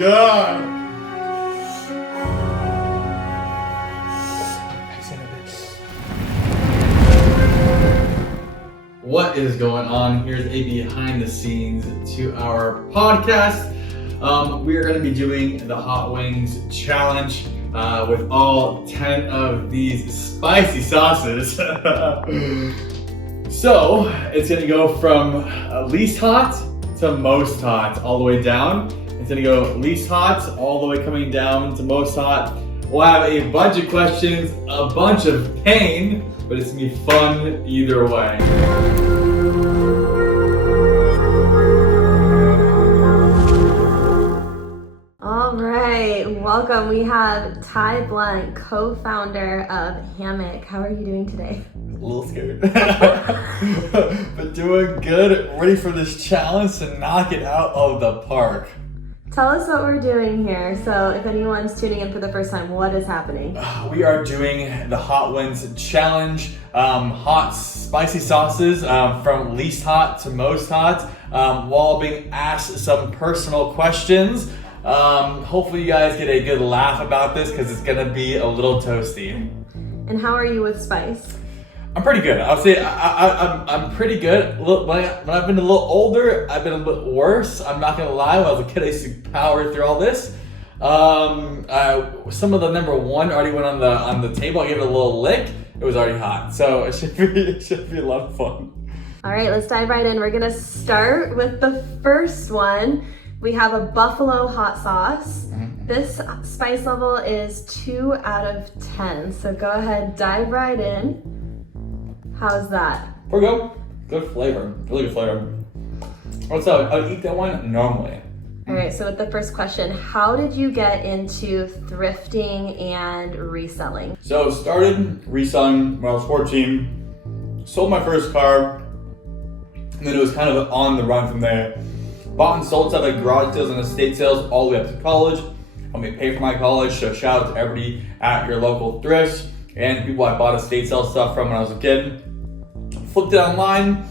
God. What is going on? Here's a behind the scenes to our podcast. We are going to be doing the Hot Wings Challenge with all 10 of these spicy sauces. So it's going to go from least hot to most hot, all the way down. It's going to go least hot, all the way coming down to most hot. We'll have a bunch of questions, a bunch of pain, but it's going to be fun either way. All right, welcome. We have Ty Blunt, co-founder of Hammock. How are you doing today? A little scared, but doing good. Ready for this challenge to knock it out of the park. Tell us what we're doing here. So if anyone's tuning in for the first time, what is happening? We are doing the Hot Wings Challenge. Hot, spicy sauces from least hot to most hot, while being asked some personal questions. Hopefully you guys get a good laugh about this because it's gonna be a little toasty. And how are you with spice? I'm pretty good. I'll say I'm pretty good. When I've been a little older, I've been a bit worse. I'm not gonna lie. When I was a kid, I used to power through all this. Some of the number one already went on the table. I gave it a little lick. It was already hot, so it should be a lot of fun. All right, let's dive right in. We're gonna start with the first one. We have a buffalo hot sauce. This spice level is 2 out of 10. So go ahead, dive right in. How's that? We're good. Good flavor. Really good flavor. What's up? I'd eat that one normally. All right, so with the first question, how did you get into thrifting and reselling? So started reselling when I was 14. Sold my first car. And then it was kind of on the run from there. Bought and sold stuff like garage sales and estate sales all the way up to college. Helped me pay for my college. So shout out to everybody at your local thrifts and people I bought estate sale stuff from when I was a kid. Flipped it online,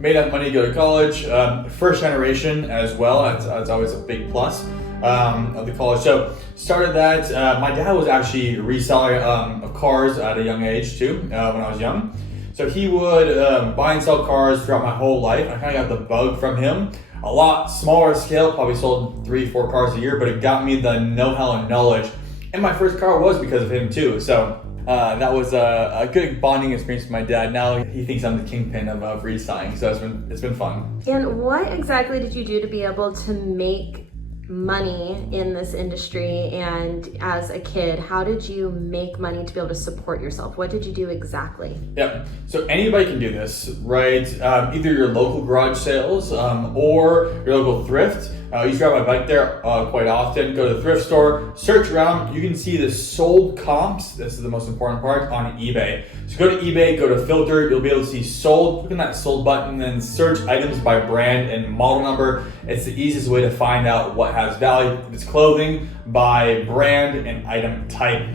made that money to go to college. First generation as well, that's always a big plus of the college. So started that. My dad was actually a reseller of cars at a young age too, when I was young. So he would buy and sell cars throughout my whole life. I kind of got the bug from him. A lot smaller scale, probably sold 3-4 cars a year, but it got me the know-how and knowledge. And my first car was because of him too. So that was a good bonding experience with my dad. Now he thinks I'm the kingpin of reselling, so it's been fun. And what exactly did you do to be able to make money in this industry? And as a kid, how did you make money to be able to support yourself? What did you do exactly? Yep. So anybody can do this, right? Either your local garage sales or your local thrift. I used to ride my bike there quite often. Go to the thrift store, search around. You can see the sold comps. This is the most important part on eBay. So go to eBay, go to filter. You'll be able to see sold. Click on that sold button, then search items by brand and model number. It's the easiest way to find out what has value. If it's clothing, by brand and item type.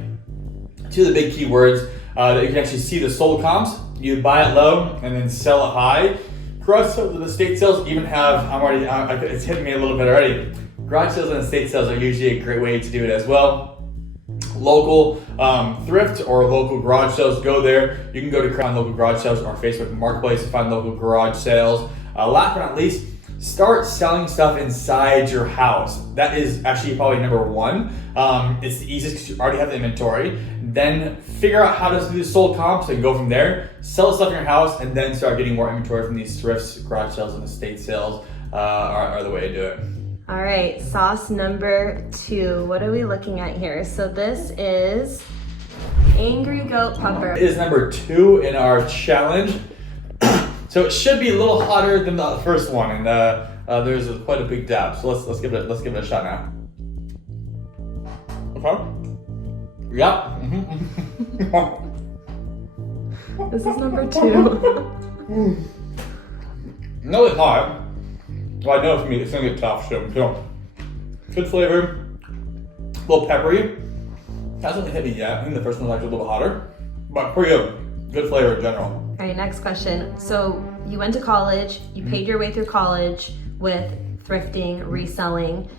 Two of the big keywords that you can actually see the sold comps. You buy it low and then sell it high. Garage sales and estate sales even have, it's hitting me a little bit already. Garage sales and estate sales are usually a great way to do it as well. Local thrift or local garage sales, go there. You can go to Crown Local Garage Sales or Facebook Marketplace to find local garage sales. Last but not least, start selling stuff inside your house. That is actually probably number one. It's the easiest because you already have the inventory. Then figure out how to do the sold comps and go from there. Sell stuff in your house and then start getting more inventory from these thrifts, garage sales, and estate sales are the way to do it. All right, sauce number 2. What are we looking at here? So this is Angry Goat Pepper. It is number 2 in our challenge. So it should be a little hotter than the first one, and there's quite a big dab. So let's give it a shot now. Okay. Yep. This is number 2. No, it's hot. Well, I know for me it's gonna get tough. So good flavor, a little peppery. Hasn't hit me yet. I think the first one's actually a little hotter, but pretty good. Good flavor in general. All right, next question. So you went to college, you paid your way through college with thrifting, reselling.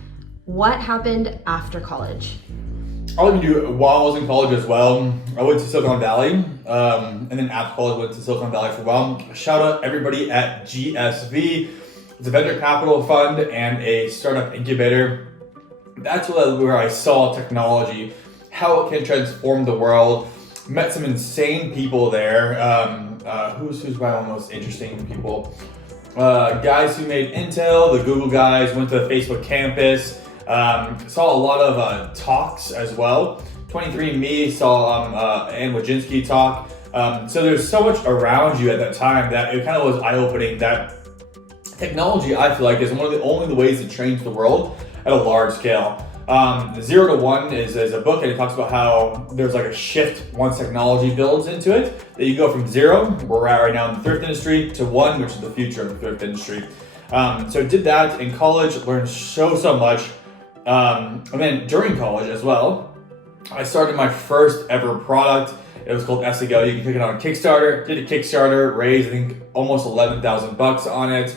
What happened after college? I was going to do while I was in college as well. I went to Silicon Valley, and then after college, went to Silicon Valley for a while. Shout out everybody at GSV. It's a venture capital fund and a startup incubator. That's where I saw technology, how it can transform the world. Met some insane people there. Who's one of the most interesting people? Guys who made Intel, the Google guys, went to the Facebook campus. Saw a lot of talks as well. 23andMe saw Ann Wojcicki talk. So there's so much around you at that time that it kind of was eye-opening that technology, I feel like, is one of the only ways to change the world at a large scale. 0 to 1 is a book, and it talks about how there's like a shift once technology builds into it, that you go from 0, where we're at right now in the thrift industry, to 1, which is the future of the thrift industry. So I did that in college, learned so much. And then during college as well, I started my first ever product. It was called SEGO. You can pick it on Kickstarter. Did a Kickstarter, raised I think almost $11,000 on it.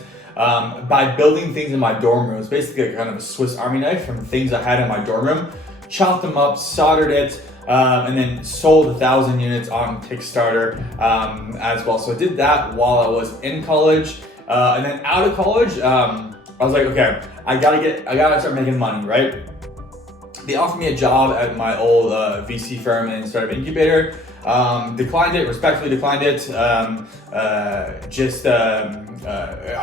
By building things in my dorm room. It was basically a kind of a Swiss Army knife from things I had in my dorm room. Chopped them up, soldered it, and then sold 1,000 units on Kickstarter as well. So I did that while I was in college. And then out of college, I was like, okay, I gotta start making money, right? They offered me a job at my old VC firm and startup incubator. Declined it, respectfully declined it. I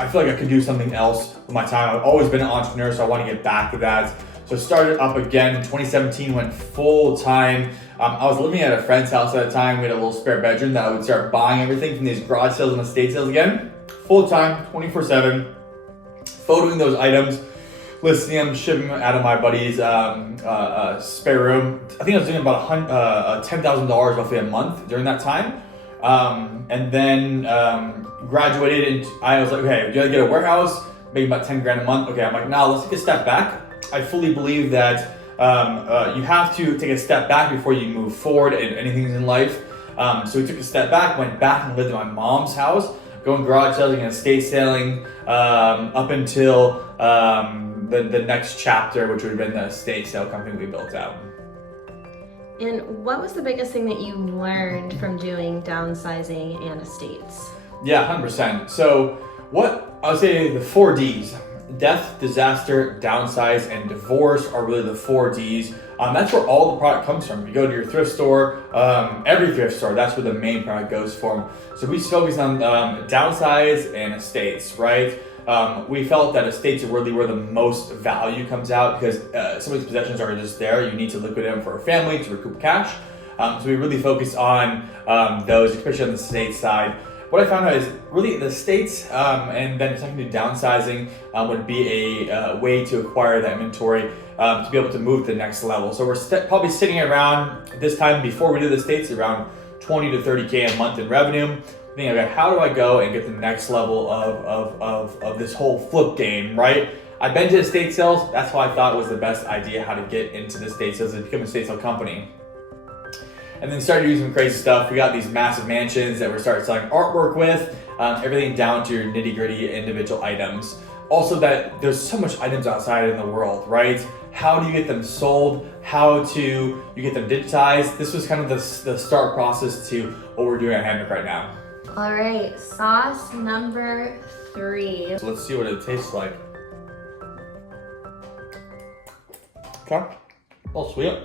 feel like I could do something else with my time. I've always been an entrepreneur, so I want to get back to that. So started up again in 2017, went full time. I was living at a friend's house at the time. We had a little spare bedroom that I would start buying everything from these garage sales and estate sales again. Full time, 24/7, photoing those items, listing them, shipping them out of my buddy's spare room. I think I was doing about $10,000 roughly a month during that time. And then graduated, and I was like, okay, do I get a warehouse? Making about 10 grand a month. Okay, I'm like, nah, let's take a step back. I fully believe that you have to take a step back before you move forward in anything in life. So we took a step back, went back and lived in my mom's house, going garage selling and estate selling up until the next chapter, which would have been the estate sale company we built out. And what was the biggest thing that you learned from doing downsizing and estates? Yeah, 100%. So what I would say the 4 Ds, death, disaster, downsize, and divorce are really the 4 Ds. That's where all the product comes from. You go to your thrift store, every thrift store, that's where the main product goes from. So we focus on downsize and estates, right? We felt that estates are really where the most value comes out because some of these possessions are just there. You need to liquidate them for a family to recoup cash. So we really focus on those, especially on the estate side. What I found out is really the estates and then secondly downsizing would be a way to acquire that inventory to be able to move to the next level. So we're probably sitting around this time before we do the estates around 20 to 30K a month in revenue. Thinking, okay, how do I go and get the next level of this whole flip game, right? I've been to estate sales. That's why I thought it was the best idea how to get into the estate sales and become a estate sale company. And then started doing some crazy stuff. We got these massive mansions that we started selling artwork with, everything down to your nitty gritty individual items. Also that there's so much items outside in the world, right? How do you get them sold? How do you get them digitized? This was kind of the start process to what we're doing at Hammock right now. All right, sauce number 3. So let's see what it tastes like. Okay, a little sweet.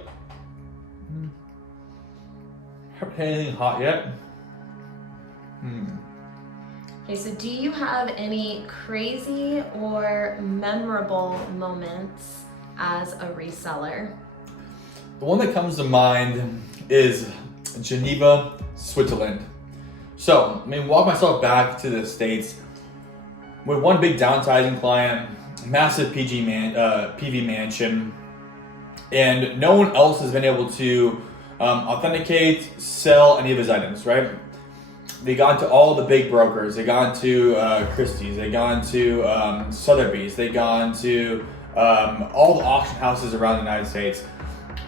Haven't had anything hot yet. Okay, so do you have any crazy or memorable moments as a reseller? The one that comes to mind is Geneva, Switzerland. So, walk myself back to the States with one big downsizing client, massive PV mansion, and no one else has been able to authenticate, sell any of his items, right? They got into all the big brokers. They got into Christie's. They got into Sotheby's. They got into all the auction houses around the United States.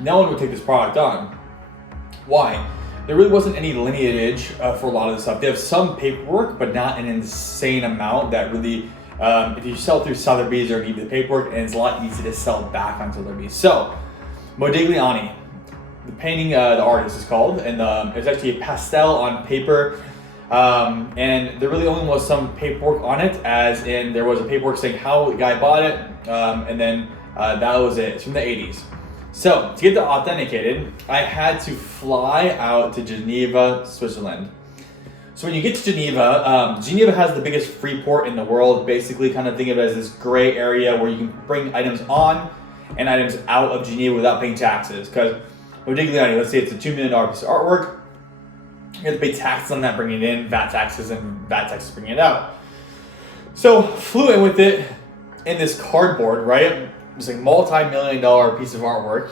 No one would take this product on. Why? There really wasn't any lineage for a lot of this stuff. They have some paperwork, but not an insane amount that really if you sell through Sotheby's or need the paperwork, and it's a lot easier to sell back on Sotheby's. So, Modigliani, the painting, the artist is called, and it's actually a pastel on paper. And there really only was some paperwork on it, as in there was a paperwork saying how the guy bought it, and then that was it. It's from the 80s. So, to get that authenticated, I had to fly out to Geneva, Switzerland. So when you get to Geneva, Geneva has the biggest free port in the world. Basically, kind of think of it as this gray area where you can bring items on and items out of Geneva without paying taxes. Because Modigliani, let's say it's a $2 million piece of artwork, you have to pay taxes on that, bringing it in, VAT taxes, and VAT taxes bringing it out. So flew in with it in this cardboard, right? It's like multi-million-dollar piece of artwork.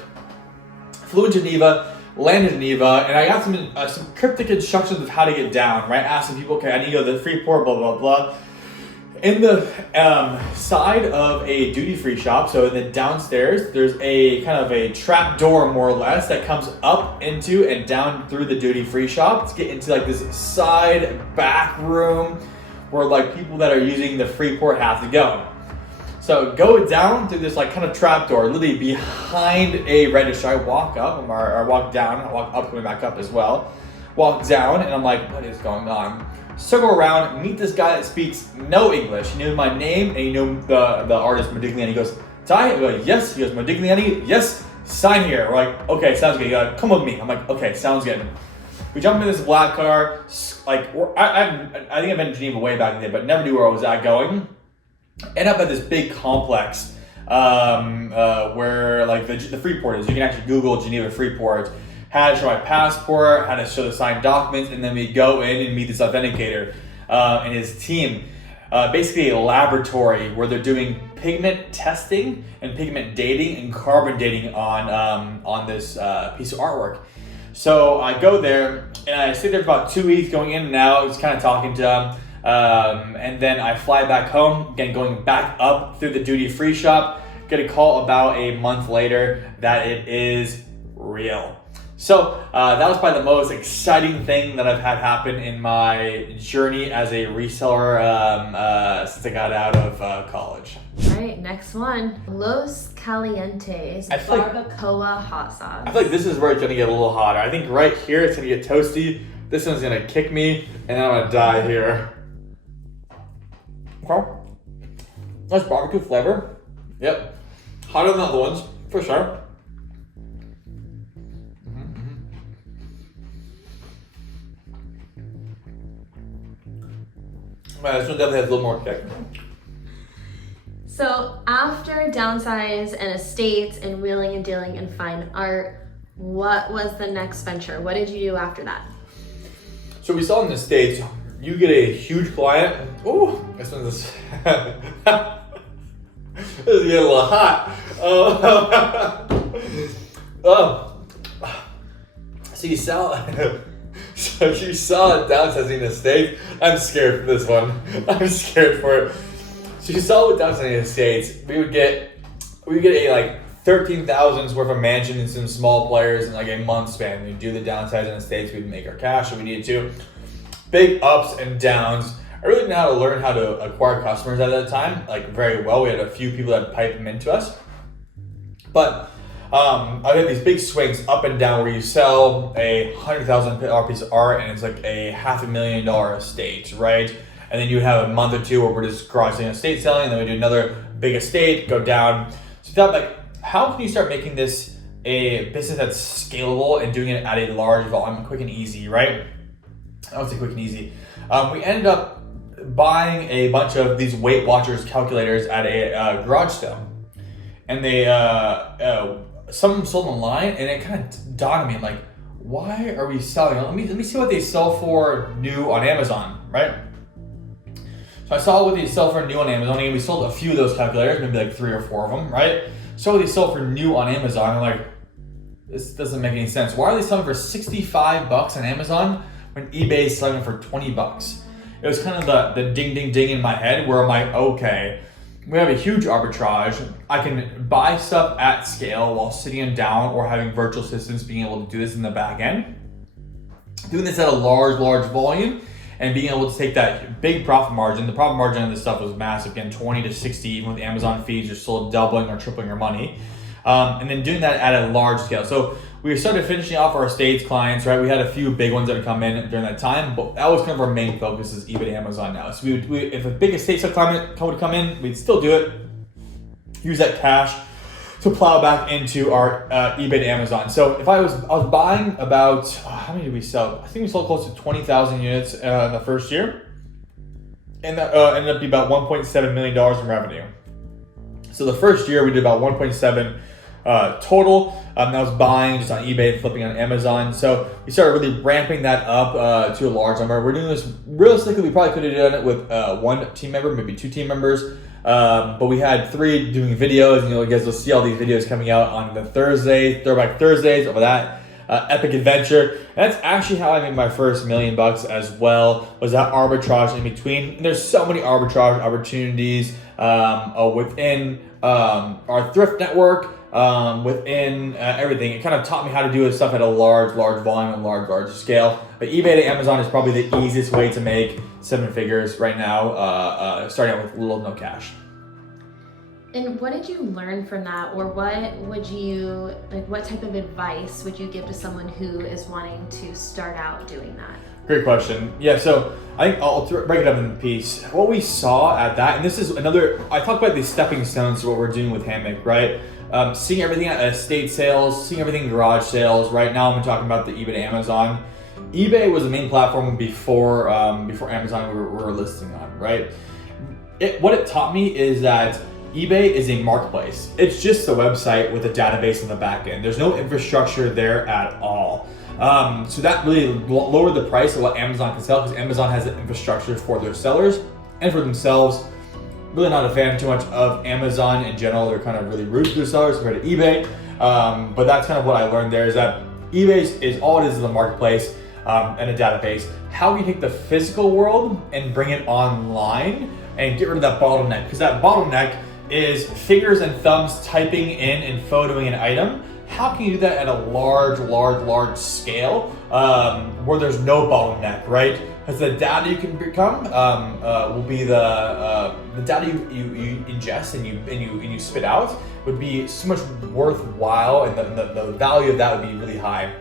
Flew in Geneva, landed in Geneva, and I got some cryptic instructions of how to get down, right? Asking people, okay, I need to go to the free port, blah, blah, blah. In the side of a duty-free shop, so in the downstairs, there's a kind of a trap door, more or less, that comes up into and down through the duty-free shop to get into like this side back room where like people that are using the free port have to go. So go down through this like kind of trap door, literally behind a register. I walk up, or walk down, I walk up, coming back up as well. Walk down, and I'm like, what is going on? Circle around, meet this guy that speaks no English. He knew my name, and he knew the artist Modigliani. He goes, Ty? I go, yes. He goes, Modigliani? Yes. Sign here. We're like, okay, sounds good. He goes, come with me. I'm like, okay, sounds good. We jump into this black car. Like, I think I've been in Geneva way back in the day, but never knew where I was at going. End up at this big complex where like the Freeport is. You can actually Google Geneva Freeport. Had to show my passport, had to show the signed documents, and then we go in and meet this authenticator and his team. Basically a laboratory where they're doing pigment testing and pigment dating and carbon dating on this piece of artwork. So I go there and I stay there for about 2 weeks, going in and out, just kind of talking to them. And then I fly back home, again going back up through the duty-free shop, get a call about a month later that it is real. So that was probably the most exciting thing that I've had happen in my journey as a reseller since I got out of college. All right, next one. Los Calientes Barbacoa hot sauce. I feel like this is where it's gonna get a little hotter. I think right here it's gonna get toasty. This one's gonna kick me, and then I'm gonna die here. Okay. Nice barbecue flavor. Yep. Hotter than the other ones, for sure. This one definitely has a little more kick. So after downsize and estates and wheeling and dealing and fine art, what was the next venture? What did you do after that? So we saw in the States, you get a huge client. Ooh, this one's this is getting a little hot. So you sell. So you saw it downsizing in the States. I'm scared for this one. I'm scared for it. So you saw it downsizing in the States. We would get a like 13,000's worth of mansion and some small players in like a month span. We'd do the downsize in the States. We'd make our cash if we needed to. Big ups and downs. I really didn't know how to learn how to acquire customers at that time, like very well. We had a few people that pipe them into us. But I had these big swings up and down where you sell a $100,000 piece of art and it's like a $500,000 estate, right? And then you have a month or two where we're just crossing estate selling, and then we do another big estate, go down. So I thought, like, how can you start making this a business that's scalable and doing it at a large volume, quick and easy, right? I would say quick and easy. We ended up buying a bunch of these Weight Watchers calculators at a garage sale, and they some of them sold online, and it kind of dawned on me, I'm like, why are we selling? Let me see what they sell for new on Amazon, right? So I saw what they sell for new on Amazon, and we sold a few of those calculators, maybe like 3 or 4 of them, right? So what they sell for new on Amazon, I'm like, this doesn't make any sense. Why are they selling for $65 on Amazon when eBay is selling for $20? It was kind of the ding, ding, ding in my head where I'm like, okay, we have a huge arbitrage. I can buy stuff at scale while sitting down or having virtual assistants being able to do this in the back end. Doing this at a large volume and being able to take that big profit margin. The profit margin on this stuff was massive, again, 20 to 60, even with Amazon fees, you're still doubling or tripling your money. And then doing that at a large scale. So we started finishing off our States clients, right? We had a few big ones that would come in during that time, but that was kind of our main focus is eBay to Amazon now. So if a big estate sale client would come in, we'd still do it, use that cash to plow back into our eBay to Amazon. So if I was buying about, how many did we sell? I think we sold close to 20,000 units in the first year. And that ended up being about $1.7 million in revenue. So the first year we did about 1.7 total. That was buying just on eBay and flipping on Amazon. So we started really ramping that up to a large number. We're doing this, realistically, we probably could have done it with one team member, maybe two team members. But we had 3 doing videos, and you guys will see all these videos coming out on the Throwback Thursdays over that epic adventure. And that's actually how I made my first $1 million as well, was that arbitrage in between. And there's so many arbitrage opportunities within our thrift network, within everything. It kind of taught me how to do this stuff at a large volume and large scale. But eBay to Amazon is probably the easiest way to make 7 figures right now, starting out with little no cash. And what did you learn from that, or what would you, what type of advice would you give to someone who is wanting to start out doing that? Great question. Yeah, so I think I'll break it up in a piece. What we saw at that, and this is another, I talk about these stepping stones to what we're doing with Hammock, right? Seeing everything at estate sales, seeing everything in garage sales. Right now I'm talking about the eBay to Amazon. eBay was the main platform before Amazon we were listing on, right? What it taught me is that eBay is a marketplace. It's just a website with a database in the back end. There's no infrastructure there at all. So that really lowered the price of what Amazon can sell, because Amazon has the infrastructure for their sellers and for themselves. Really not a fan too much of Amazon in general. They're kind of really rude to their sellers compared to eBay. But that's kind of what I learned there, is that eBay is all it is a marketplace and a database. How do you take the physical world and bring it online and get rid of that bottleneck? Because that bottleneck is fingers and thumbs typing in and photoing an item. How can you do that at a large scale where there's no bottleneck, right? Because the data you can become will be the data you ingest and you spit out would be so much worthwhile, and the value of that would be really high.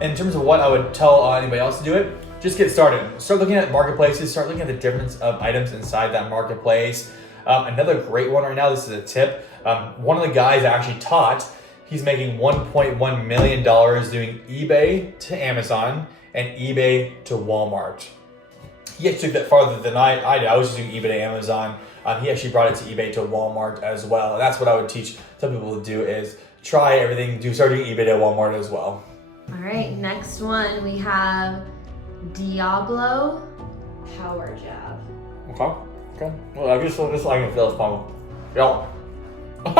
In terms of what I would tell anybody else to do it, just get started. Start looking at marketplaces, start looking at the difference of items inside that marketplace. Another great one right now, this is a tip. One of the guys actually taught, he's making $1.1 million doing eBay to Amazon and eBay to Walmart. He actually took that farther than I did. I was just doing eBay to Amazon. He actually brought it to eBay to Walmart as well. And that's what I would teach some people to do, is try everything, start doing eBay to Walmart as well. All right, next one we have Diablo Power Jab. Okay. Well, I guess this I can feel this problem. Yeah. Okay.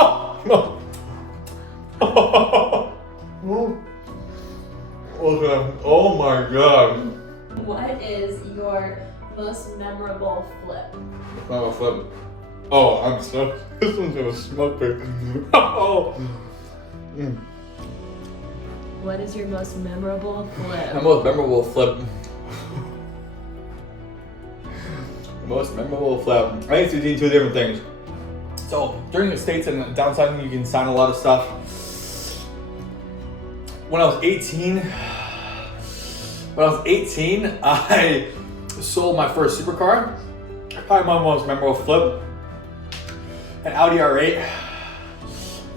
Oh my god. What is your most memorable flip? Oh, flip. Oh, I'm so. This one's gonna smoke me. Oh. What is your most memorable flip? My most memorable flip. Most memorable flip. I used to do 2 different things. So during the States and downside, you can sign a lot of stuff. When I was 18, I sold my first supercar. Probably my most memorable flip. An Audi R8. It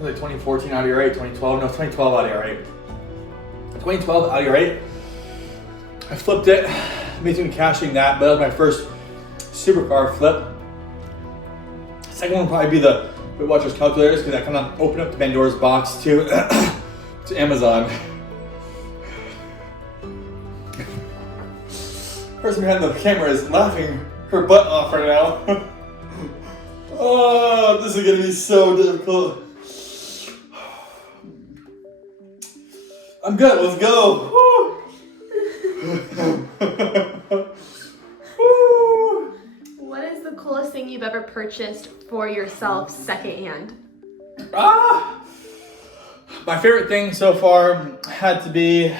was like 2014 Audi R8, 2012 Audi R8. 2012 Audi R8. I flipped it, basically cashing that, but that was my first supercar flip. Second one would probably be the Weight Watchers calculators, because I kind of opened up the Pandora's box to Amazon. Person behind the camera is laughing her butt off right now. Oh, this is gonna be so difficult. I'm good, let's go. What is the coolest thing you've ever purchased for yourself secondhand? My favorite thing so far had to be,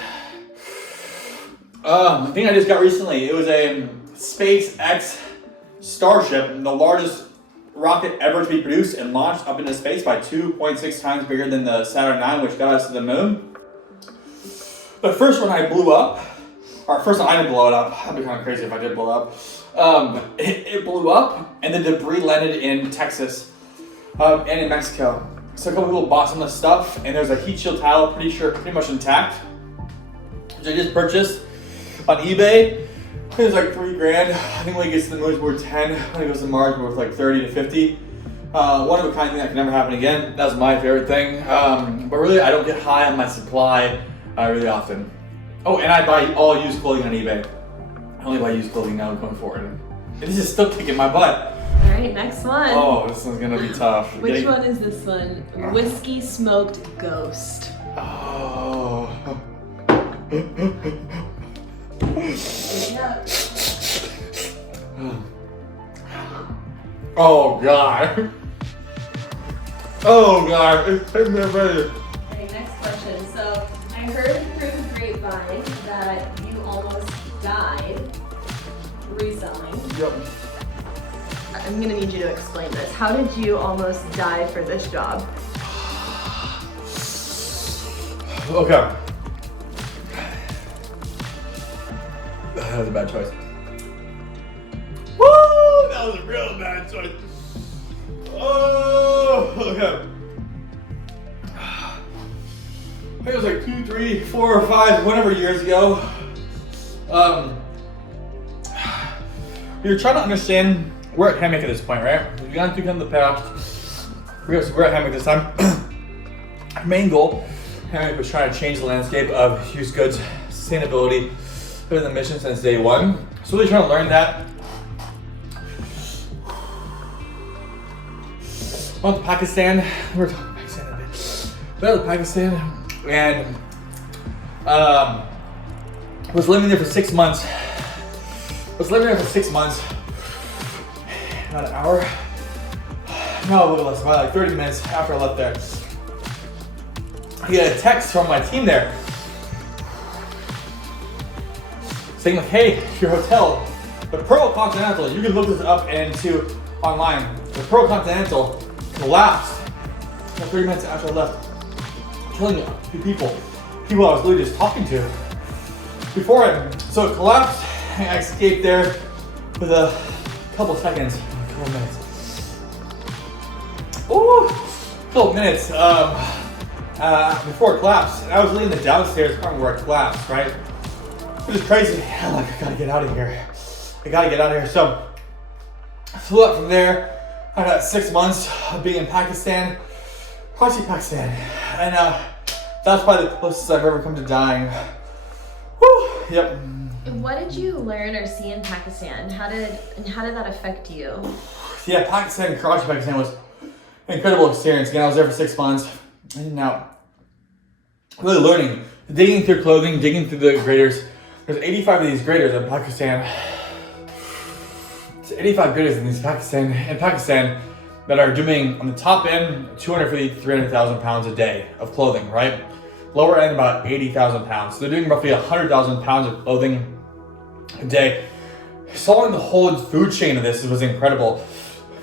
thing I just got recently. It was a SpaceX Starship, the largest rocket ever to be produced and launched up into space by 2.6 times bigger than the Saturn IX, which got us to the moon. The first one I blew up, or first one I didn't blow it up. That'd be kind of crazy if I did blow up. It blew up, and the debris landed in Texas and in Mexico. So a couple people bought some of the stuff, and there's a heat shield tile, pretty much intact, which I just purchased on eBay. It was like $3,000. I think when it gets to the moon, it's worth 10. When it goes to Mars, it's worth like 30 to 50. One of a kind thing that can never happen again. That's my favorite thing. But really, I don't get high on my supply really often. Oh, and I buy all used clothing on eBay. I only buy used clothing now going forward. And this is still kicking my butt. All right, next one. Oh, this one's gonna be tough. Which one is this one? Whiskey Smoked Ghost. Oh. Yeah. Oh God. Oh God. It's taking me away. Okay, next question. So I heard through the grapevine that you almost died reselling. Yep. I'm gonna need you to explain this. How did you almost die for this job? Okay. That was a bad choice. Woo! That was a real bad choice. Oh, okay. I think it was like 2, 3, 4, or 5, whatever years ago. We were trying to understand. We're at Hammock at this point, right? We've gone through kind of the past. We're at Hammock this time. Our main goal, Hammock was trying to change the landscape of used goods, sustainability. It's been the mission since day one. So we're trying to learn that. Went to Pakistan. We were talking Pakistan a bit. Went to Pakistan and was living there for 6 months. About an hour. No, a little less. About like 30 minutes after I left there. I get a text from my team there saying like, hey, your hotel, the Pearl Continental, you can look this up online. The Pearl Continental collapsed about 30 minutes after I left, killing a few people I was literally just talking to before it. So it collapsed, and I escaped there with a couple seconds, a couple minutes. Ooh, a couple minutes before it collapsed. And I was leaving the downstairs apartment where it collapsed, right? It was crazy. I'm like, I gotta get out of here. So I flew up from there. I got 6 months of being in Pakistan, and that's probably the closest I've ever come to dying. Whew, yep. What did you learn or see in Pakistan? How did that affect you? Yeah, Karachi, Pakistan was an incredible experience. Again, I was there for 6 months, and now really learning, digging through clothing, digging through the graders. There's 85 of these graders in Pakistan. It's 85 graders in Pakistan that are doing, on the top end, 250 to 300,000 pounds a day of clothing, right? Lower end, about 80,000 pounds. So they're doing roughly 100,000 pounds of clothing a day. Solving the whole food chain of this was incredible.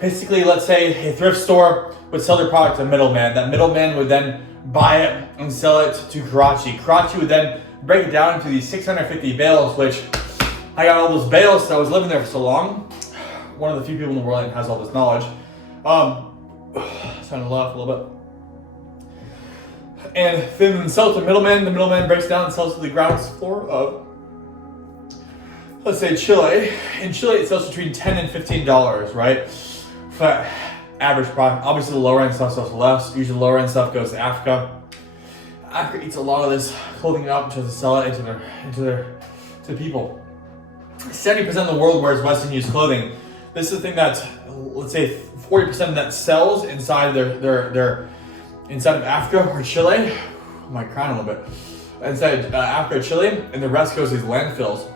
Basically, let's say a thrift store would sell their product to a middleman. That middleman would then buy it and sell it to Karachi. Karachi would then break it down into these 650 bales, which I got all those bales because I was living there for so long. One of the few people in the world that has all this knowledge. Starting to laugh a little bit. And then sell it to the middleman breaks down and sells to the ground floor of, let's say, Chile. In Chile, it sells between $10 and $15, right? For average product. Obviously, the lower end stuff sells less. Usually, the lower end stuff goes to Africa. Africa eats a lot of this clothing up to sell it to the people. 70% of the world wears Western used clothing. This is the thing that, let's say, 40% of that sells inside their inside of Africa or Chile. I might cry a little bit. Inside Africa or Chile, and the rest goes to these landfills.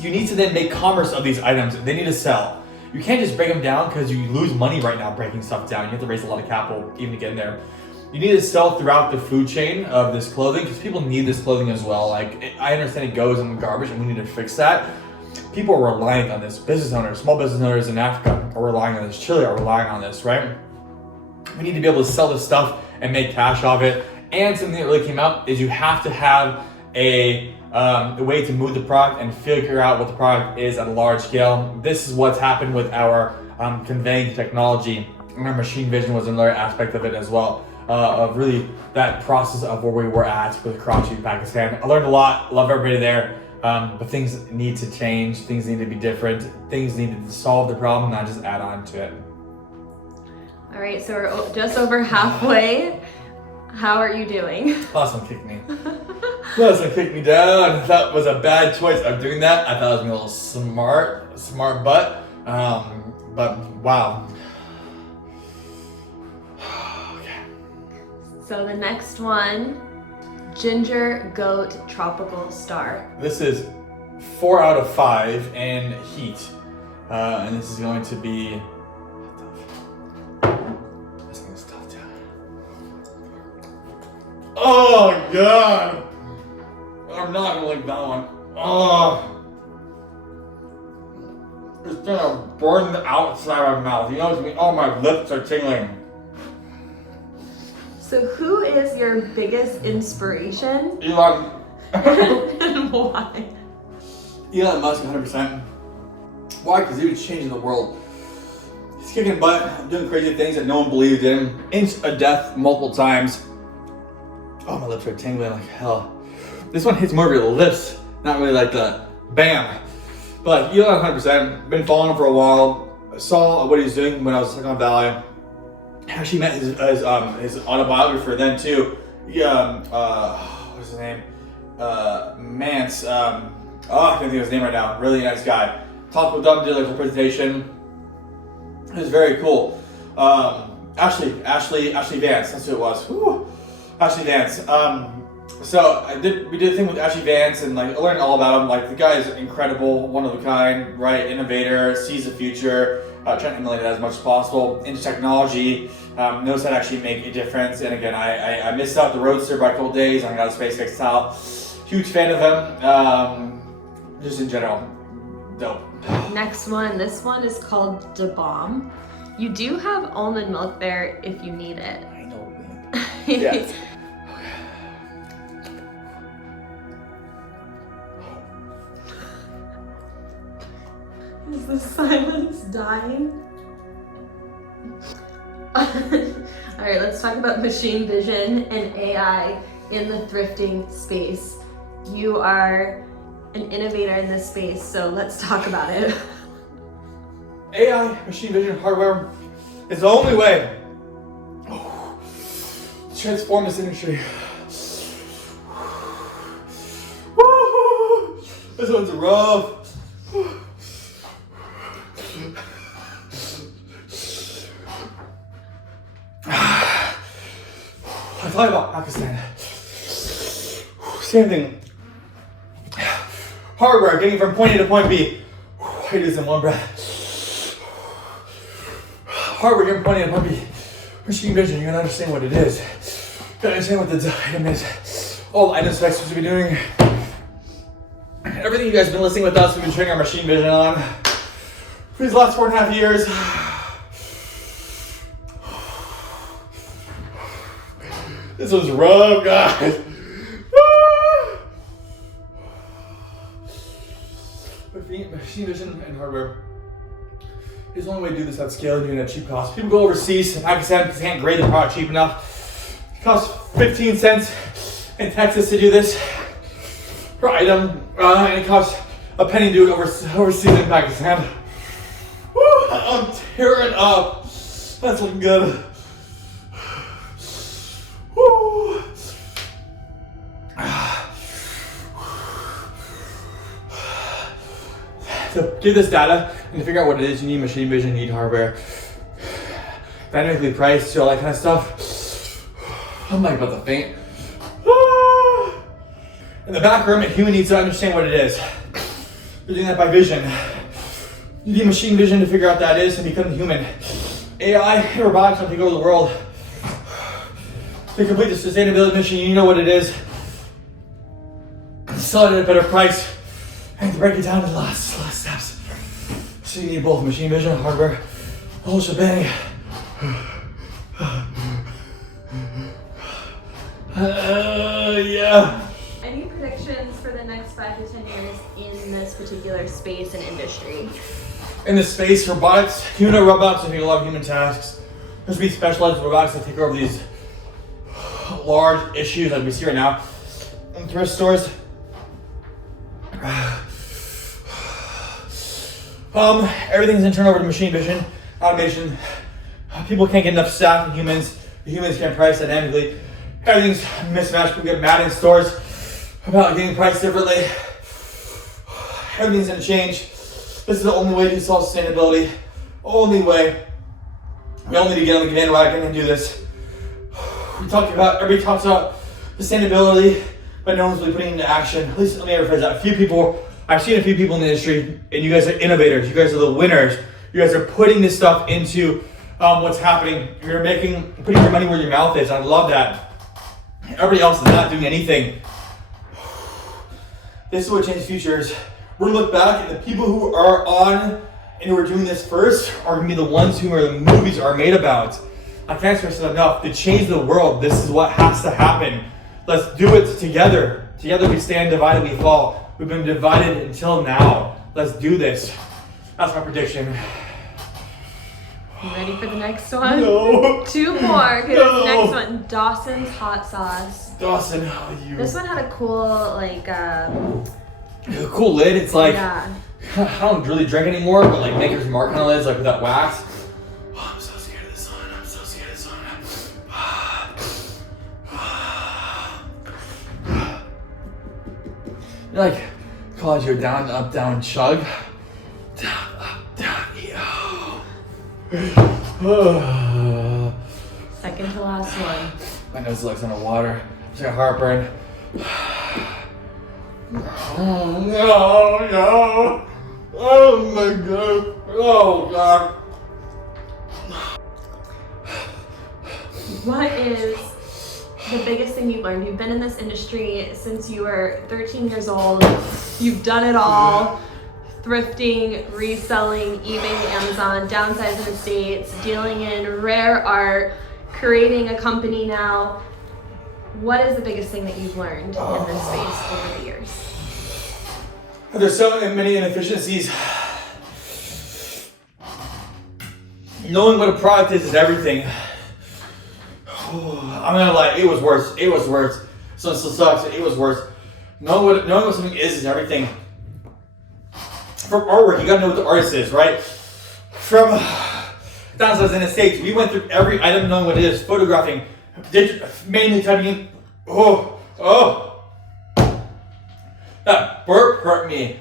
You need to then make commerce of these items. They need to sell. You can't just break them down because you lose money right now breaking stuff down. You have to raise a lot of capital even to get in there. you need to sell throughout the food chain of this clothing because people need this clothing as well. Like, I understand it goes in the garbage and we need to fix that. People are relying on this. Business owners, small business owners in Africa are relying on this. Chile are relying on this, right? We need to be able to sell this stuff and make cash off it. And something that really came up is you have to have a way to move the product and figure out what the product is at a large scale. This is what's happened with our conveying technology. And our machine vision was another aspect of it as well, of really that process of where we were at with Karachi, Pakistan. I learned a lot, love everybody there, but things need to change, things need to be different, things need to solve the problem, not just add on to it. All right, so we're just over halfway. How are you doing? Last one kicked me. Last one kicked me down. That was a bad choice of doing that. I thought it was gonna be a little smart butt. But wow. Okay. So the next one, Ginger Goat Tropical Star. This is 4 out of 5 in heat. And this is going to be, this thing is tough too. Oh God. I'm not gonna like that one. Oh. It's gonna burn the outside of my mouth. You know what I mean? Oh, my lips are tingling. So who is your biggest inspiration? Elon. And why? Elon Musk, 100%. Why? Because he was changing the world. He's kicking butt, doing crazy things that no one believed in. Inch of death multiple times. Oh, my lips are tingling like hell. This one hits more of your lips, not really like the bam. But like Elon, 100%. Been following him for a while. I saw what he was doing when I was in Silicon Valley. I actually met his autobiographer then too. What's his name? Mance. I can't think of his name right now. Really nice guy. Talked with him, did like a presentation. It was very cool. Ashley Vance. That's who it was. Whew. Ashley Vance. So we did a thing with Ashley Vance, and like I learned all about him. Like the guy is incredible, one of a kind, right? Innovator, sees the future, trying to emulate it as much as possible into technology. Knows how to actually make a difference. And again, I missed out the Roadster by a couple days. I got a SpaceX style. Huge fan of him. Just in general, dope. Next one. This one is called Da Bomb. You do have almond milk there if you need it. I know, man. Yes. Is the silence dying? Alright, let's talk about machine vision and AI in the thrifting space. You are an innovator in this space, so let's talk about it. AI, machine vision, hardware is the only way to transform this industry. This one's rough. I thought about Pakistan. Same thing. Hardware, getting from point A to point B. I do this in one breath. Hardware, getting from point A to point B. Machine vision, you gotta understand what it is. You gotta understand what the item is. All the item specs we've been doing. Everything you guys have been listening with us, we've been training our machine vision on for these last 4.5 years. This was rough, guys. Machine vision and hardware is the only way to do this at scale and doing it at cheap cost. People go overseas to Pakistan because they can't grade the product cheap enough. It costs 15 cents in Texas to do this per item, and it costs a penny to do it overseas in Pakistan. Woo, I'm tearing up. That's looking good. Woo. To get this data and to figure out what it is, you need machine vision, you need hardware, dynamically priced, so all that kind of stuff. I'm like about to faint. In the back room, a human needs to understand what it is. You're doing that by vision. You need machine vision to figure out what that is and become human. AI and robotics will take over the world. to complete the sustainability mission, you know what it is. Sell it at a better price. And to break it down to the last steps. So you need both machine vision, hardware, the whole shebang. Yeah. Any predictions for the next 5 to 10 years in this particular space and industry? In this space, robotics, humanoid robots will take a lot of human tasks. There's going to be specialized robotics that take over these large issues like we see right now in thrift stores. Everything's gonna turn over to machine vision, automation. People can't get enough staff and humans. The humans can't price dynamically. Everything's mismatched. People get mad in stores about getting priced differently. Everything's gonna change. This is the only way to solve sustainability. Only way. We all need to get on the bandwagon and do this. Everybody talks about sustainability, but no one's really putting it into action. At least let me rephrase that. I've seen a few people in the industry, and you guys are innovators. You guys are the winners. You guys are putting this stuff into what's happening. You're putting your money where your mouth is. I love that. Everybody else is not doing anything. This is what changes futures. We're gonna look back, and the people who are on and who are doing this first are gonna be the ones who the movies are made about. I can't stress it enough. To change the world, this is what has to happen. Let's do it together. Together we stand, divided we fall. We've been divided until now. Let's do this. That's my prediction. You ready for the next one? No. 2 more. Okay, No. this next one, Dawson's hot sauce. Dawson, This one had a cool, cool lid. It's like, yeah. I don't really drink anymore, but like Maker's Mark kind of lids, like with that wax. Oh, I'm so scared of this one. I'm so scared of this one. You're like college, you're down, up, down, chug. Down, up, down, Second to last one. My nose looks underwater. Just got heartburn. Oh no. Oh my god. Oh god. What is the biggest thing you've learned? You've been in this industry since you were 13 years old. You've done it all. Thrifting, reselling, eBay, Amazon, downsizing estates, dealing in rare art, creating a company now. What is the biggest thing that you've learned in this space over the years? There's so many inefficiencies. Knowing what a product is everything. I'm gonna lie, it was worse. So it still sucks. It was worse. Knowing what something is everything. From artwork, you gotta know what the artist is, right? From downsizing estates, we went through every item knowing what it is. Photographing, mainly typing in. That burp hurt me.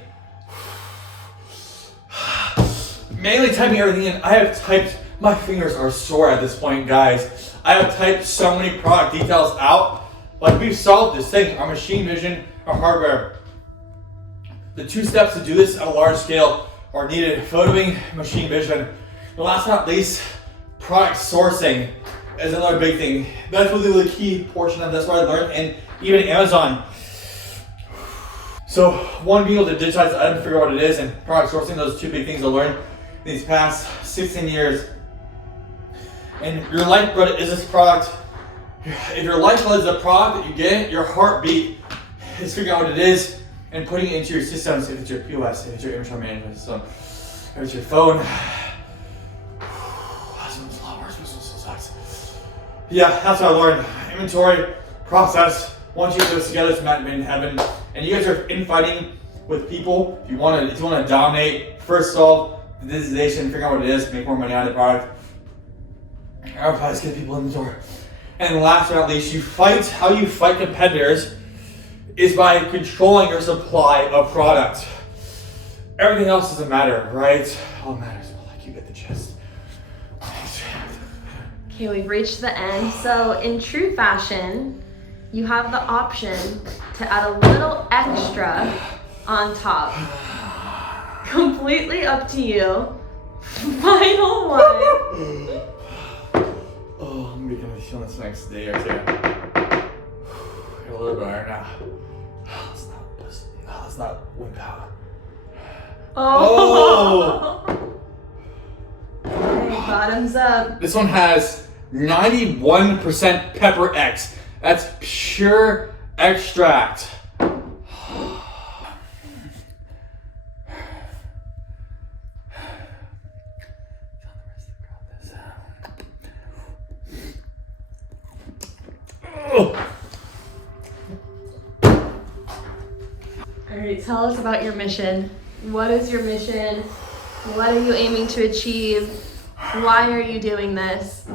Mainly typing everything in. I have typed, my fingers are sore at this point, guys. I have typed so many product details out. Like, we've solved this thing, our machine vision, our hardware. The 2 steps to do this at a large scale are needed: photoing, machine vision. The last but not least, product sourcing is another big thing. That's really the key portion of this, what I learned, and even Amazon. So, one, being able to digitize the item, figure out what it is, and product sourcing, those 2 big things I learned in these past 16 years. And your lifeblood is this product. If your lifeblood is the product that you get, your heartbeat is figuring out what it is and putting it into your systems. If it's your POS, if it's your inventory management system, if it's your phone. Last one's a lot worse. This one still sucks. Yeah, that's what I learned. Inventory, process. Once you get those together, it's meant in heaven. And you guys are infighting with people. If you want to dominate, first solve the digitization, figure out what it is, make more money out of the product. Our products get people in the door. And last but not least, how you fight competitors is by controlling your supply of product. Everything else doesn't matter, right? All that matters is like you get the gist. Okay, we've reached the end. So in true fashion, you have the option to add a little extra on top. Completely up to you. Final one. Oh, I'm making a on this next day or two. A little bit better now. Let's not wimp out. Oh! Okay, bottoms up. This one has 91% pepper X. That's pure extract. Alright, tell us about your mission. What is your mission? What are you aiming to achieve? Why are you doing this?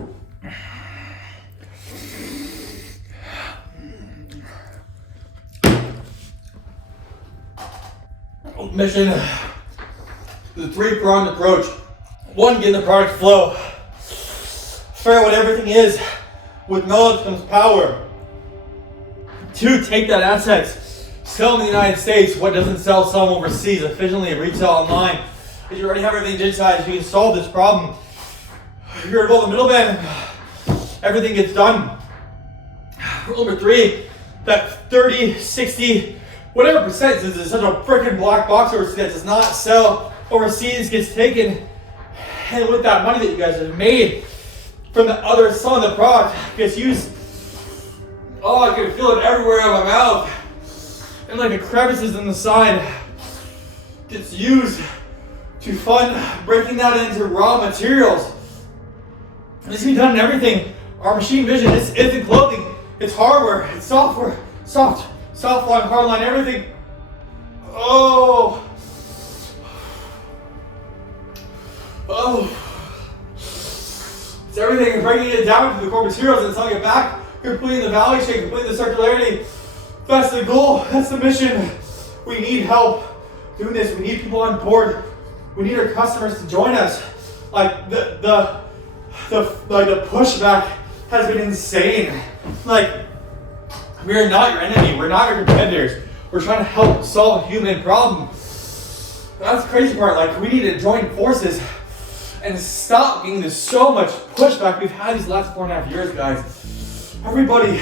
Mission is a three-pronged approach. One, getting the product flow. Figure out what everything is. With knowledge comes power. Two, take that asset, sell in the United States what doesn't sell, sell them overseas efficiently and retail online. If you already have everything digitized, you can solve this problem. If you're above the middleman, everything gets done. Rule number three, that 30, 60, whatever percent is such a freaking black box overseas that does not sell overseas gets taken. And with that money that you guys have made from the other side of the product gets used. Oh, I can feel it everywhere in my mouth. And like the crevices in the side gets used to fund breaking that into raw materials. This can be done in everything. Our machine vision isn't clothing, it's hardware, it's software, soft line, hard line, everything. Oh. It's everything, breaking it down to the core materials and selling it back, completing the value chain, completing the circularity. That's the goal, that's the mission. We need help doing this. We need people on board. We need our customers to join us. Like the pushback has been insane. Like, we are not your enemy. We're not your competitors. We're trying to help solve a human problem. That's the crazy part. Like, we need to join forces and stop getting this so much pushback we've had these last 4.5 years, guys. Everybody,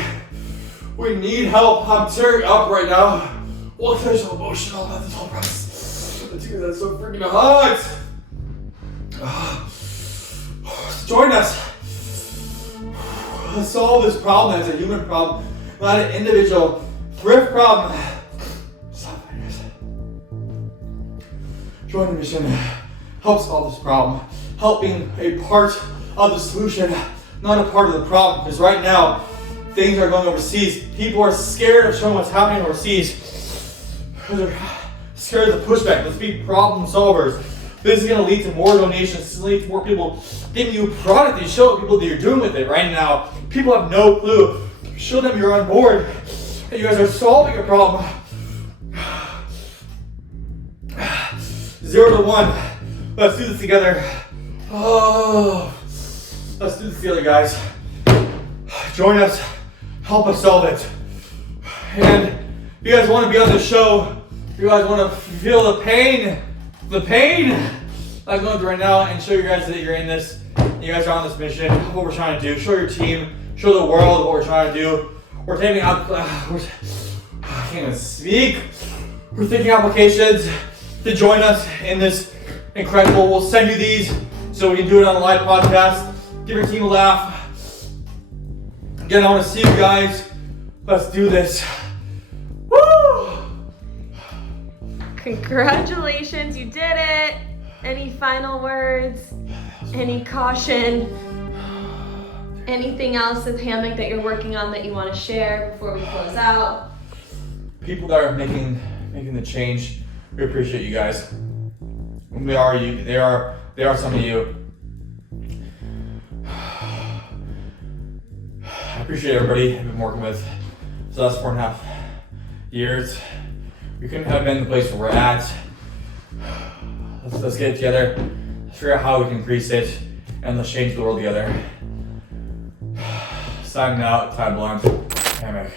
we need help. I'm tearing up right now. Well, I'm so emotional about this whole process. That's so freaking hot. Join us. Let's solve this problem as a human problem, not an individual thrift problem. Stop it, guys. Join the mission. Help solve this problem. Help being a part of the solution, not a part of the problem. Because right now, things are going overseas. People are scared of showing what's happening overseas. They're scared of the pushback. Let's be problem solvers. This is going to lead to more donations. This is going to lead to more people giving you a product and show people that you're doing with it right now. People have no clue. Show them you're on board and you guys are solving a problem. 0 to 1. Let's do this together. Oh, let's do this together, guys. Join us. Help us solve it. And if you guys want to be on the show, if you guys want to feel the pain I'm going through right now, and show you guys that you're in this, you guys are on this mission, what we're trying to do, show your team, show the world what we're trying to do. We're taking out, I can't even speak. We're thinking applications to join us in this incredible. We'll send you these so we can do it on a live podcast. Give your team a laugh. Again, I want to see you guys. Let's do this. Woo! Congratulations, you did it. Any final words? Any caution? Anything else with Hammock that you're working on that you want to share before we close out? People that are making the change, we appreciate you guys. They are you. They are some of you. I appreciate everybody I've been working with for the last 4.5 years. We couldn't have been the place where we're at. Let's get it together. Let's figure out how we can increase it, and let's change the world together. Signing out, Time Blunt, Hammock.